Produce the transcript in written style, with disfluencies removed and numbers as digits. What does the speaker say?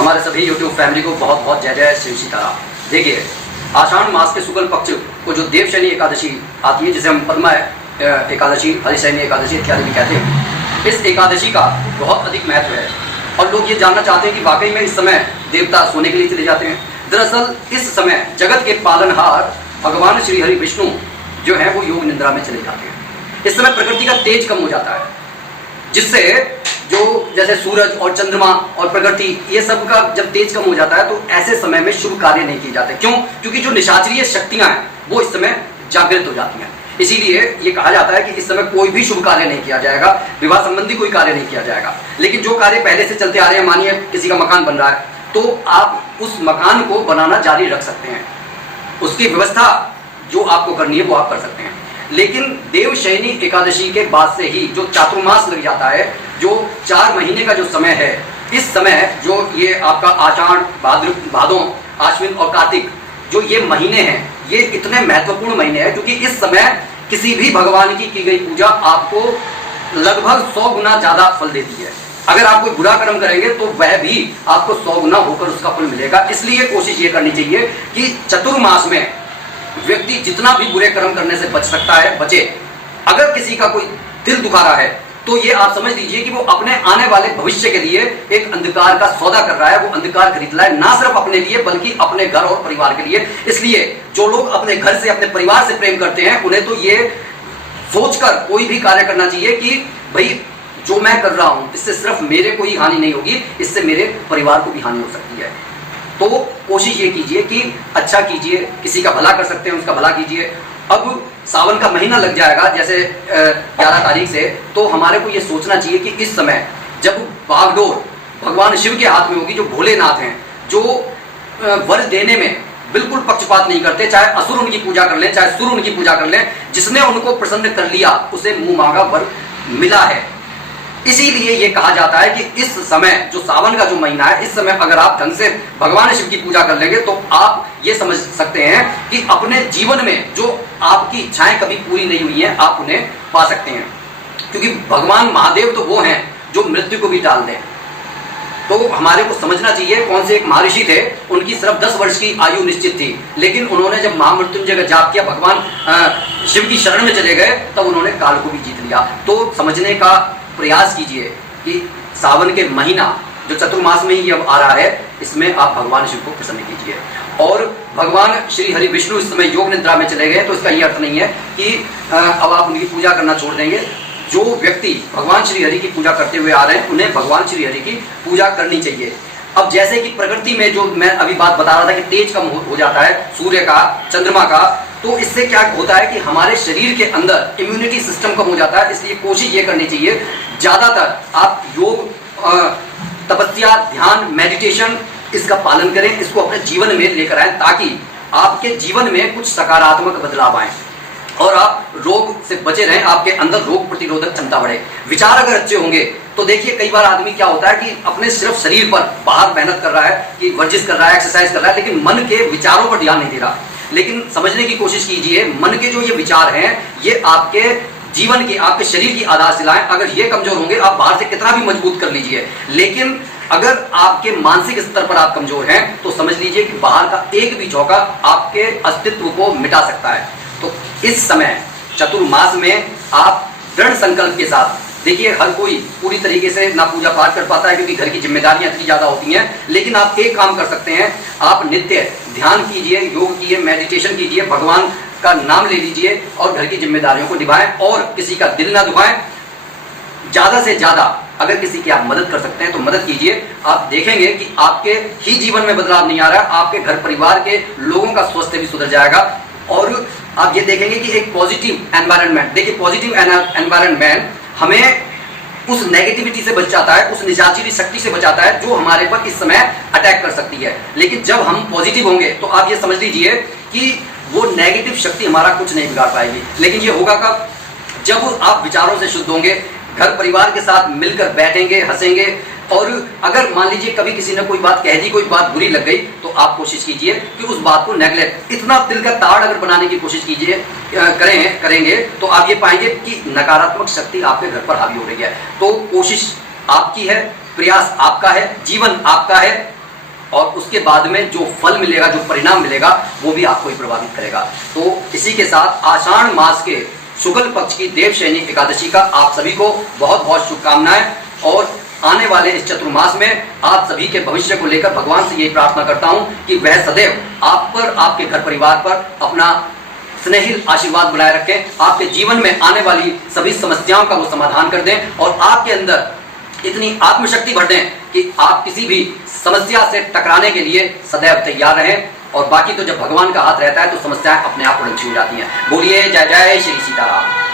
हमारे सभी YouTube family को बहुत बहुत जय जय श्री सीताराम। देखिए, आषाढ़ मास के शुक्ल पक्ष को जो देवशयनी एकादशी आती है, जिसे हम पद्मा एकादशी, हरिशयनी एकादशी इत्यादि भी कहते हैं, इस एकादशी का बहुत अधिक महत्व है और लोग ये जानना चाहते हैं कि वाकई में इस समय देवता सोने के लिए चले जाते हैं। दरअसल इस समय जगत के पालनहार भगवान श्री हरि विष्णु जो है वो योग निद्रा में चले जाते हैं। इस समय प्रकृति का तेज कम हो जाता है, जिससे जो जैसे सूरज और चंद्रमा और प्रकृति ये सब का जब तेज कम हो जाता है तो ऐसे समय में शुभ कार्य नहीं किए जाते। क्यों? क्योंकि जो निशाचरीय शक्तियां हैं वो इस समय जागृत हो जाती हैं। इसीलिए ये कहा जाता है कि इस समय कोई भी शुभ कार्य नहीं किया जाएगा, विवाह संबंधी कोई कार्य नहीं किया जाएगा। लेकिन जो कार्य पहले से चलते आ रहे हैं, मानिए किसी का मकान बन रहा है तो आप उस मकान को बनाना जारी रख सकते हैं, उसकी व्यवस्था जो आपको करनी है वो आप कर सकते हैं। लेकिन देवशयनी एकादशी के बाद से ही जो चातुर्मास लग जाता है, जो 4 महीने का जो समय है, इस समय जो ये आपका आषाढ़, भादों, आश्विन और कार्तिक जो ये महीने हैं, ये इतने महत्वपूर्ण महीने हैं क्योंकि इस समय किसी भी भगवान की गई पूजा आपको लगभग 100 गुना ज्यादा फल देती है। अगर आप कोई बुरा कर्म करेंगे तो वह भी आपको 100 गुना होकर उसका फल मिलेगा। इसलिए कोशिश ये करनी चाहिए कि चतुर्मास में व्यक्ति जितना भी बुरे कर्म करने से बच सकता है बचे। अगर किसी का कोई दिल दुखा रहा है तो ये आप समझ लीजिए कि वो अपने आने वाले भविष्य के लिए एक अंधकार का सौदा कर रहा है। वो अंधकार खरीद रहा है, ना सिर्फ अपने लिए बल्कि अपने घर और परिवार के लिए। इसलिए जो लोग अपने घर से, अपने परिवार से प्रेम करते हैं, उन्हें तो ये सोचकर कोई भी कार्य करना चाहिए कि भाई जो मैं कर रहा हूं इससे सिर्फ मेरे को ही हानि नहीं होगी, इससे मेरे परिवार को भी हानि हो सकती है। तो कोशिश ये कीजिए कि अच्छा कीजिए, किसी का भला कर सकते हैं उसका भला कीजिए। अब सावन का महीना लग जाएगा जैसे 11 तारीख से, तो हमारे को ये सोचना चाहिए कि इस समय जब बागडोर भगवान शिव के हाथ में होगी, जो भोलेनाथ हैं, जो वर देने में बिल्कुल पक्षपात नहीं करते, चाहे असुर उनकी पूजा कर लें, चाहे सुर उनकी पूजा कर लें, जिसने उनको प्रसन्न कर लिया उसे मुंह मांगा वर मिला है। इसीलिए ये कहा जाता है कि इस समय जो सावन का जो महीना है, इस समय अगर आप ढंग से भगवान शिव की पूजा कर लेंगे तो आप ये समझ सकते हैं कि अपने जीवन में जो आपकी इच्छाएं कभी पूरी नहीं हुई हैं, आप उन्हें पा सकते हैं। क्योंकि भगवान महादेव तो वो हैं जो मृत्यु को भी टाल दें। तो हमारे को समझना चाहिए, कौन से एक महर्षि थे, उनकी सिर्फ 10 वर्ष की आयु निश्चित थी, लेकिन उन्होंने जब महामृत्युंजय का जाप किया, भगवान शिव की शरण में चले गए, तब उन्होंने काल को भी जीत लिया। तो समझने का प्रयास कीजिए कि सावन के महीना जो चतुर्मास में ही अब आ रहा है, इसमें आप भगवान शिव को प्रसन्न कीजिए। और भगवान श्री हरि विष्णु इस समय योग निद्रा में चले गए, तो इसका ये अर्थ नहीं है कि अब आप उनकी पूजा करना छोड़ देंगे। जो व्यक्ति भगवान श्री हरि की पूजा करते हुए आ रहे हैं, उन्हें भगवान श्री हरि की पूजा करनी चाहिए। अब जैसे कि प्रकृति में जो मैं अभी बात बता रहा था कि तेज कम हो जाता है सूर्य का, चंद्रमा का, तो इससे क्या होता है कि हमारे शरीर के अंदर इम्यूनिटी सिस्टम कम हो जाता है। इसलिए कोशिश ये करनी चाहिए, ज्यादातर आप योग, तपस्या, ध्यान, मेडिटेशन इसका पालन करें, इसको अपने जीवन में लेकर आए, ताकि आपके जीवन में कुछ सकारात्मक बदलाव आए और आप रोग से बचे रहें, आपके अंदर रोग प्रतिरोधक क्षमता बढ़े। विचार अगर अच्छे होंगे तो देखिए, कई बार आदमी क्या होता है कि अपने सिर्फ शरीर पर बाहर मेहनत कर रहा है, कि वर्जिश कर रहा है, एक्सरसाइज कर रहा है, लेकिन मन के विचारों पर ध्यान नहीं दे रहा। लेकिन समझने की कोशिश कीजिए, मन के जो ये विचार हैं, ये आपके जीवन की, आपके शरीर की आधारशिलाएं। अगर ये कमजोर होंगे, आप बाहर से कितना भी मजबूत कर लीजिए, लेकिन अगर आपके मानसिक स्तर पर आप कमजोर हैं तो समझ लीजिए कि बाहर का एक भी झोंका आपके अस्तित्व को मिटा सकता है। तो इस समय चतुर्मास में आप दृढ़ संकल्प के साथ, देखिए हर कोई पूरी तरीके से ना पूजा पाठ कर पाता है क्योंकि घर की जिम्मेदारियां इतनी ज्यादा होती हैं, लेकिन आप एक काम कर सकते हैं, आप नित्य ध्यान कीजिए, योग कीजिए, मेडिटेशन कीजिए, भगवान का नाम ले लीजिए और घर की जिम्मेदारियों को निभाएं और किसी का दिल ना दुखाएं। ज्यादा से ज्यादा अगर किसी की आप मदद कर सकते हैं तो मदद कीजिए। आप देखेंगे कि आपके ही जीवन में बदलाव नहीं आ रहा है, आपके घर परिवार के लोगों का स्वास्थ्य भी सुधर जाएगा और आप ये देखेंगे कि एक पॉजिटिव एनवायरनमेंट, देखिए पॉजिटिव एनवायरनमेंट हमें उस नेगेटिविटी से बचाता है, उस निशाचरी शक्ति से बचाता है जो हमारे पर इस समय अटैक कर सकती है। लेकिन जब हम पॉजिटिव होंगे तो आप ये समझ लीजिए कि वो नेगेटिव शक्ति हमारा कुछ नहीं बिगाड़ पाएगी। लेकिन ये होगा कब? जब आप विचारों से शुद्ध होंगे, घर परिवार के साथ मिलकर बैठेंगे, हंसेंगे। और अगर मान लीजिए कभी किसी ने कोई बात कह दी, कोई बात बुरी लग गई, तो आप कोशिश कीजिए कि उस बात को नेगलेक्ट, इतना दिल का ताड़ अगर बनाने की कोशिश कीजिए, करेंगे तो आप ये पाएंगे कि नकारात्मक शक्ति आपके घर पर हावी हो रही है। तो कोशिश आपकी है, प्रयास आपका है, जीवन आपका है, और उसके बाद में जो फल मिलेगा, जो परिणाम मिलेगा, वो भी आपको ही प्रभावित करेगा। तो इसी के साथ आषाढ़ मास के शुक्ल पक्ष की देवशयनी एकादशी का आप सभी को बहुत बहुत शुभकामनाएं। और आने वाले इस चतुर्मास में आप सभी के भविष्य को लेकर भगवान से यही प्रार्थना करता हूं कि वह सदैव आप पर, आपके घर परिवार पर अपना स्नेहिल आशीर्वाद बनाए रखें, आपके जीवन में आने वाली सभी समस्याओं का वो समाधान कर दें और आपके अंदर इतनी आत्मशक्ति भर दें कि आप किसी भी समस्या से टकराने के लिए सदैव तैयार रहें। और बाकी तो जब भगवान का हाथ रहता है तो समस्याएं अपने आप उलझी हो जाती हैं। बोलिए जय जय श्री सीताराम।